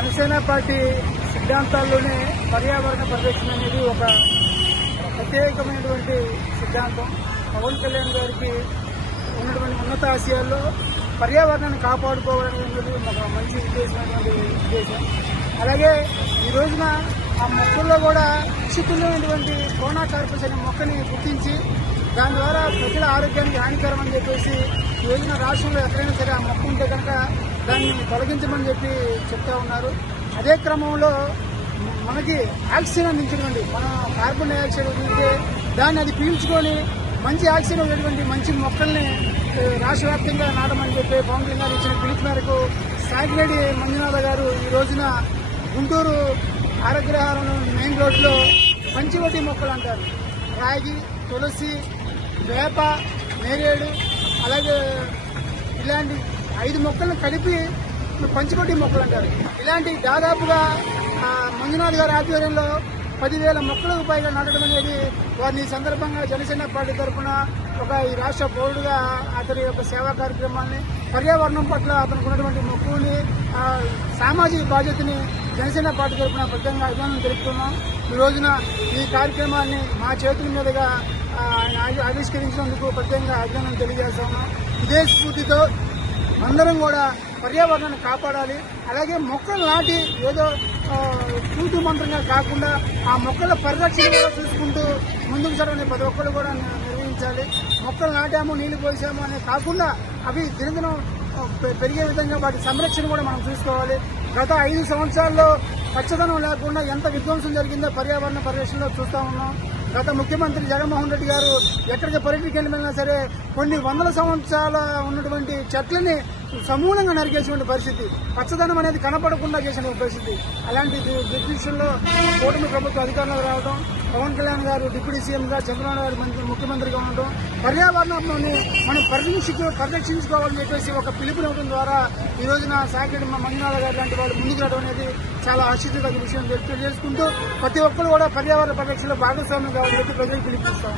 Janasena party సిద్ధాంతాల్లోనే పర్యావరణ పరిరక్షణ అనేది ఒక ప్రత్యేకమైనటువంటి సిద్ధాంతం. పవన్ కళ్యాణ్ గారికి ఉన్నటువంటి ఉన్నత ఆశయాల్లో పర్యావరణాన్ని కాపాడుకోవాలనేది ఒక మంచి ఉద్దేశం. అలాగే ఈ రోజున ఆ మొక్కల్లో కూడా విషతుల్యమైనటువంటి కోనాకార్పస్ అనే మొక్కని గుర్తించి దాని ద్వారా ప్రజల ఆరోగ్యానికి హానికరం అని చెప్పేసి ఈ రోజున రాష్ట్రంలో ఎక్కడైనా సరే ఆ మొక్క ఉంటే కనుక దాన్ని తొలగించమని చెప్పి చెప్తా ఉన్నారు. అదే క్రమంలో మనకి ఆక్సిజన్ అందించినటువంటి మనం కార్బన్ డైఆక్సైడ్ వదిలితే దాన్ని అది పీల్చుకొని మంచి ఆక్సిజన్ ఉన్నటువంటి మంచి మొక్కల్ని రాష్ట్ర వ్యాప్తంగా నాటమని చెప్పి పవన్ కళ్యాణ్ గారు ఇచ్చిన పిలుపు మేరకు సాగిరెడ్డి మంజునాథ గారు ఈ రోజున గుంటూరు ఆరోగ్యహారం మెయిన్ రోడ్లో పంచవటి మొక్కలు అంటారు. రాగి, తులసి, వేప, నేరేడు అలాగే ఇలాంటి 5 మొక్కలను కలిపి పంచవటి మొక్కలు అంటారు. ఇలాంటి దాదాపుగా మంజునాథ్ గారి ఆధ్వర్యంలో 10,000 మొక్కలకు పైగా నాటడం అనేది వారిని ఈ సందర్భంగా జనసేన పార్టీ తరఫున ఈ రాష్ట్ర పౌరుడుగా అతని యొక్క సేవా కార్యక్రమాన్ని పర్యావరణం పట్ల అతనికి ఉన్నటువంటి మొక్కుని సామాజిక బాధ్యతని జనసేన పార్టీ తరఫున ప్రత్యేకంగా అభినందనలు తెలుపుతున్నాం. ఈ రోజున ఈ కార్యక్రమాన్ని మా చేతుల మీదుగా ఆయన ఆవిష్కరించినందుకు ప్రత్యేకంగా అభినందనలు తెలియజేస్తున్నాం. ఇదే స్ఫూర్తితో అందరం కూడా పర్యావరణాన్ని కాపాడాలి. అలాగే మొక్కలు నాటి ఏదో తూతు మంత్రంగా కాకుండా ఆ మొక్కల పరిరక్షణ చూసుకుంటూ ముందుకు సాగని ప్రతి ఒక్కరు కూడా నిర్వహించాలి. మొక్కలు నాటాము, నీళ్లు పోసాము అనే కాకుండా అవి దినదినం పెరిగే విధంగా వాటి సంరక్షణ కూడా మనం చూసుకోవాలి. గత 5 సంవత్సరాల్లో పచ్చదనం లేకుండా ఎంత విధ్వంసం జరిగిందో పర్యావరణ పరిరక్షణలో చూస్తా ఉన్నాం. గత ముఖ్యమంత్రి జగన్మోహన్ రెడ్డి గారు ఎక్కడికి పర్యటనకి వెళ్ళినా సరే కొన్ని వందల సంవత్సరాల ఉన్నటువంటి చెట్లని సమూలంగా నరికేసిన పరిస్థితి, పచ్చదనం అనేది కనపడకుండా చేసిన పరిస్థితి. అలాంటి విషయంలో కూటమి ప్రభుత్వ అధికారంలో రావడం, పవన్ కళ్యాణ్ గారు డిప్యూటీ సీఎంగా, చంద్రబాబు గారు ముఖ్యమంత్రిగా ఉండటం, పర్యావరణాన్ని మనం పరిరక్షించుకోవాలని చెప్పేసి ఒక పిలుపునివ్వడం ద్వారా ఈ రోజున సాగిరెడ్డి మంజునాథ గారు లాంటి వాళ్ళు ముందుకు రావడం అనేది చాలా ఆశ్చర్యకర విషయం తెలియజేసుకుంటూ ప్రతి ఒక్కరు కూడా పర్యావరణ పరిరక్షణలో భాగస్వామ్యం కావాలని చెప్పి ప్రజలకు పిలుపునిస్తాం.